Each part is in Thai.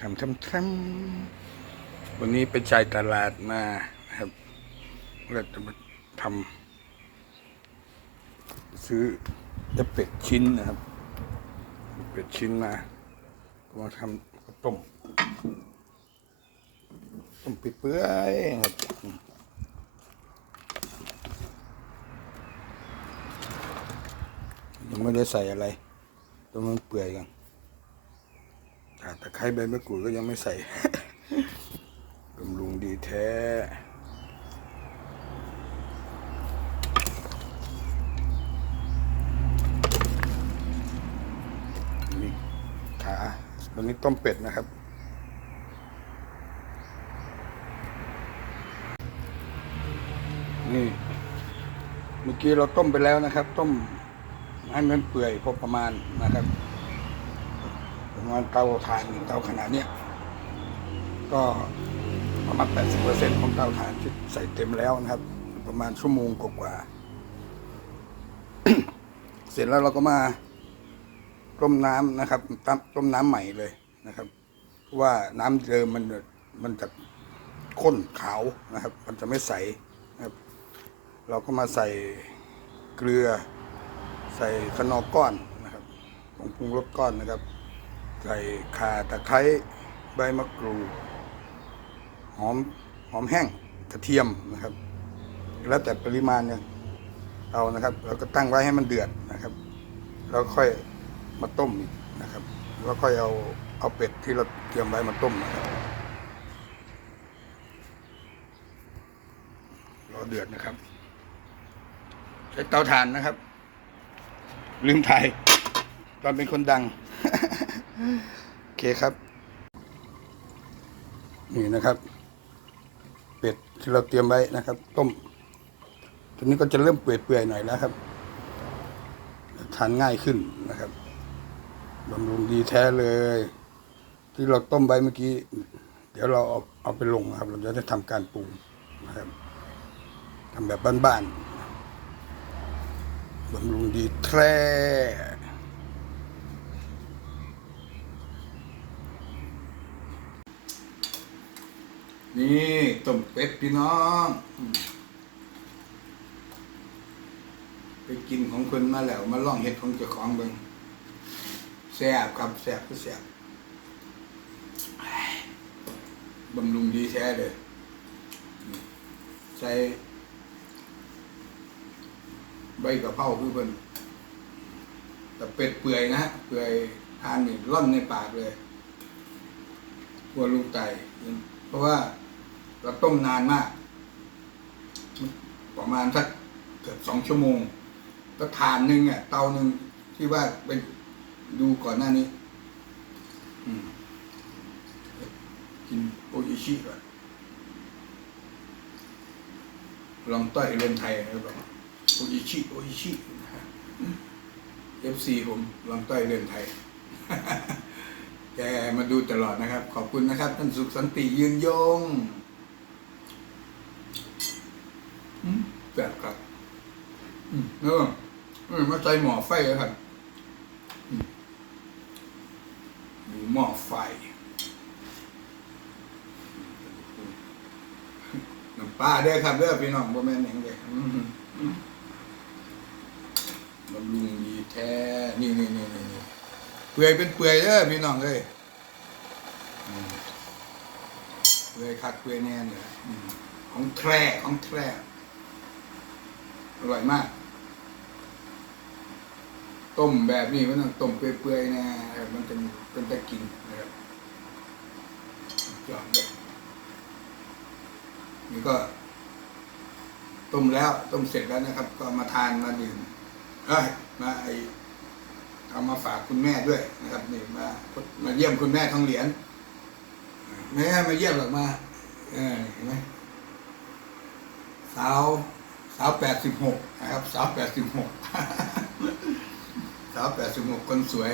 ทำทำทำวันนี้ไปจ่ายตลาดมาครับเราจะมาทำซื้อจะเป็ดชิ้นนะครับ เป็ดชิ้นมาก็มาทำข้าต้มต้มเปื่อยครับยังไม่ได้ใส่อะไรต้องมันเปื่อยกัน อ่าตะไคร้ใบมะกรูดก็ยังไม่ใส่บำรุงดีแท้นี่ขาตอนนี้ต้มเป็ดนะครับนี่เมื่อกี้เราต้มไปแล้วนะครับ ต้มให้มันเปื่อยพอประมาณนะครับ ประมาณเตาถ่านเตาขนาดเนี้ยก็ประมาณ 80%ของเตาถ่านที่ใส่เต็มแล้วนะครับ ประมาณชั่วโมงกว่าเสร็จแล้วเราก็มาต้มน้ำนะครับต้มต้มน้ำใหม่เลยนะครับว่าน้ำเดิมมันมันจะข้นขาวนะครับ มันจะไม่ใสนะครับ เราก็มาใส่เกลือ ใส่ขนอก้อนนะครับผงปรุงรสก้อนนะครับ ใส่ข่าตะไคร้ใบมะกรูดหอมหอมแห้งกระเทียมนะครับ แล้วแต่ปริมาณเนี่ยเอานะครับแล้วก็ตั้งไว้ให้มันเดือดนะครับ แล้วค่อยมาต้มอีกนะครับ แล้วค่อยเอาเอาเป็ดที่เราเตรียมไว้มาต้มนะครับรอเดือดนะครับ ใช้เตาถ่านนะครับ ลืมถ่ายตอนเป็นคนดัง โอเคครับ นี่นะครับ เป็ดที่เราเตรียมไว้นะครับ ต้มทีนี้ก็จะเริ่มเปื่อยๆหน่อยแล้วครับทานง่ายขึ้นนะครับบำรุงดีแท้เลย ที่เราต้มไว้เมื่อกี้ เดี๋ยวเราเอาเอาไปลงครับ เราจะได้ทำการปรุงนะครับทำแบบบ้านๆบำรุงดีแท้ นี่ต้มเป็ดพี่น้องไปกินของคนมาแล้ว มาลองเห็ดของเจ้าของเบิ่งแซ่บครับแซ่บก็แซ่บบำรุงดีแท้เลยใส่ใบกะเพราคือเพิ่นแต่เป็ดเปื่อยนะฮะเปื่อยทานนี่ร่อนในปากเลยกลัวลูกไตเพราะว่า เราต้มนานมาก ประมาณสักเกือบสองชั่วโมงก็ทานหนึ่งอะเตาหนึ่งที่ว่าไปดูก่อนหน้านี้กินโออิชิก่อนลองต้อยเรียนไทยแล้วแบโออิชิโออิชิเอฟซีผมลองต้อยเรียนไทยแกมาดูตลอดนะครับ ขอบคุณนะครับ ท่านสุขสันติยืนยง อืมแบบครับอืมเออเออมาใส่หม้อไฟครับหม้อไฟ น้ำปลาเด้ครับเด้อพี่น้องบ่แม่นหยังเด้ออืมอืมบำรุงดีแท้ นี่นี่นี่นี่เปื่อยเป็นเปื่อยเด้อพี่น้องเอ้ยเปื่อยคักเปื่อยแน่เนี่ยของแท้ของแท้อ ร่อยมาก ต้มแบบนี้มันต้องต้มเปื่อยๆนะครับมันจะเป็นตะกินนะครับยอดเลยนี่ก็ ต้มแล้วต้มเสร็จแล้วนะครับ ก็มาทานมาดื่มเอ้ยมาไอเอามาฝากคุณแม่ด้วยนะครับนี่มามาเยี่ยมคุณแม่ทองเหรียญไม่ให้มาเยี่ยมหรอกมา เออเห็นไหมสาว สาวแปดสิบหกนะครับ สาวแปดสิบหกสาวแปดสิบหกคนสวย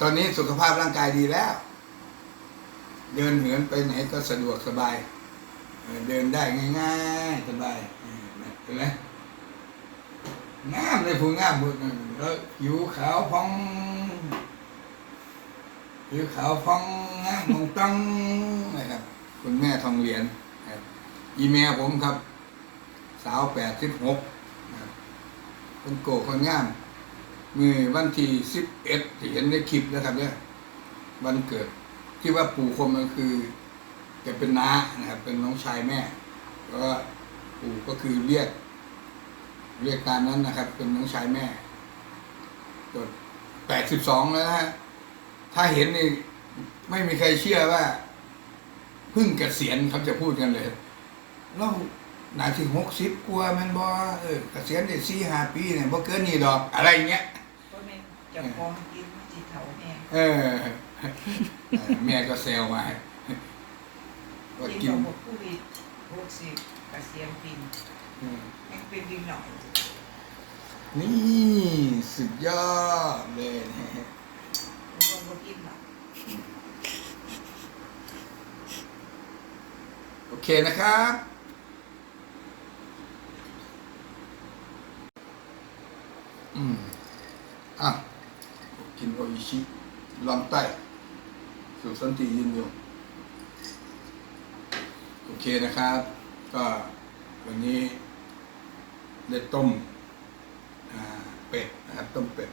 ตอนนี้สุขภาพร่างกายดีแล้ว เดินเหินไปไหนก็สะดวกสบาย เดินได้ง่ายๆสบายเห็นไหมงามเลยผู้งามหมดแล้วผิวขาวพองผิวขาวฟองงามมองตังนะครับคุณแม่ทองเหรียญอีเมลผมครับ สาวแปดสิบหกนะคนโกะคนงามมือวันที่สิบเอ็ดที่เห็นในคลิปนะครับเนี่ยวันเกิดที่ว่าปู่คมมันคือจะเป็นน้านะครับเป็นน้องชายแม่แล้วก็ปู่ก็คือเรียก เรียกตามนั้นนะครับ เป็นน้องชายแม่กดแปดสิบสองแล้วนะฮะถ้าเห็นนี่ไม่มีใครเชื่อว่า พึ่งเกษียณเขาจะพูดกันเลยเราห นาถึงหกสิบกว่าแมันบอเออเกษียณได้สี่ห้าปีเนี่ยบ่เกินนี่ดอกอะไรเงี้ยก็แม่จะฟ้องกินจิตเถาแม่เออแม่ก็แซวมาว่ากิกินนกับพวกผู้วิหกสิบกระเสียมปินเออแม่งเป็นดินหน่อยนี่สุดยอดเลยผมก็บ่กินหรอกโอเคนะครับ อืม อะ กินโออิชิลองใต้สุขสันติยืนยงโอเคนะครับ ก็วันนี้ได้ต้มเป็ดนะครับ ต้มเป็ด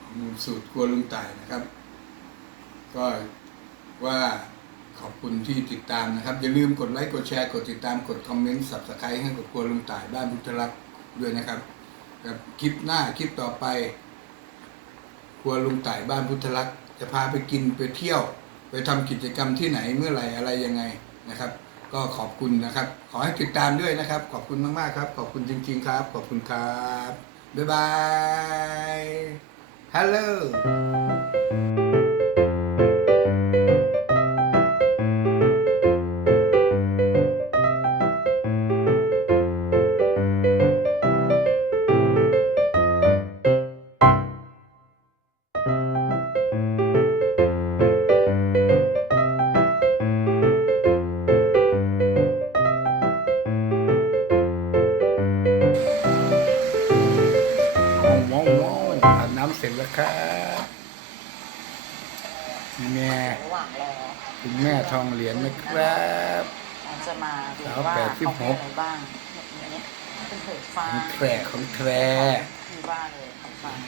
ของสูตรครัวลุงต่ายนะครับ ก็ว่าขอบคุณที่ติดตามนะครับ อย่าลืมกดไลค์ กดแชร์ กดติดตาม กดคอมเมนต์สับสไครต์ให้กับครัวลุงต่ายบ้านบุตรรักษ์ด้วยนะครับ กับคลิปหน้าคลิปต่อไป ครัวลุงไต่บ้านพุทธลักษ์จะพาไปกินไปเที่ยว ไปทำกิจกรรมที่ไหนเมื่อไหร่อะไรยังไงนะครับ ก็ขอบคุณนะครับ ขอให้ติดตามด้วยนะครับ ขอบคุณมากๆครับ ขอบคุณจริง ๆ ครับ ขอบคุณครับบ๊ายบายฮัลโหล แล้วครับแม่ระหว่างรอคุณแม่ทองเหรียญนะครับเราจะมาดูสาวว่าแปดสิบเขาหมีกอะไรบ้างเนี่ยอันเนี้ยเป็นเผือกฟาของงแครของแครคือว่าเลยของฟาง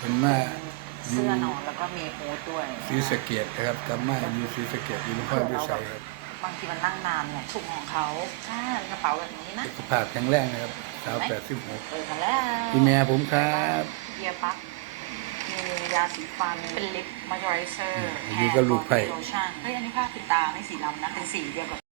คุณแม่เสื้อนอนแล้วก็มีฮูดด้วยซีสะเกตนะครับกับแม่อยู่ซีสะเกตอยู่นครพิสัยครับบางทีมันนั่งนานเนี่ยถุงของเขาใช่กระเป๋าแบบนี้นะสุขภาพแข็งแรงนะครับสาวแปดสิบหกเออมาแล้วพี่แม่ผมครับ เบียร์ปั๊กมียาสีฟัน เป็นลิปมอยเจอไรเซอร์อันนี้ก็ลูกไผ่โลชั่นเฮ้ย อันนี้ผ้าปิดตาไม่สีดำนะ เป็นสีเดียวกับ